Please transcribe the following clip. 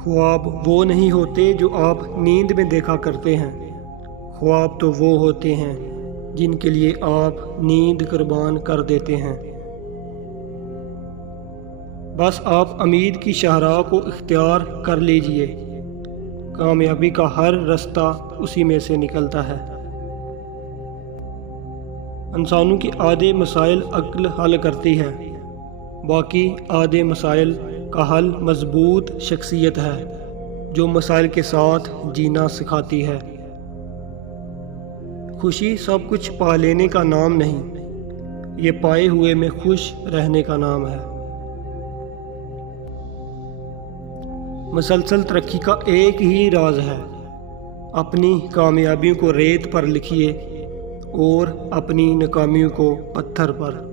ख्वाब वो नहीं होते जो आप नींद में देखा करते हैं, ख्वाब तो वो होते हैं जिनके लिए आप नींद कुर्बान कर देते हैं। बस आप उम्मीद की शाहराह को इख्तियार कर लीजिए, कामयाबी का हर रास्ता उसी में से निकलता है। इंसानों के आधे मसाइल अक्ल हल करती है, बाकी आधे मसाइल का हल मजबूत शख्सियत है जो मसाइल के साथ जीना सिखाती है। खुशी सब कुछ पा लेने का नाम नहीं, ये पाए हुए में खुश रहने का नाम है। मुसलसल तरक्की का एक ही राज है, अपनी कामयाबियों को रेत पर लिखिए और अपनी नाकामियों को पत्थर पर।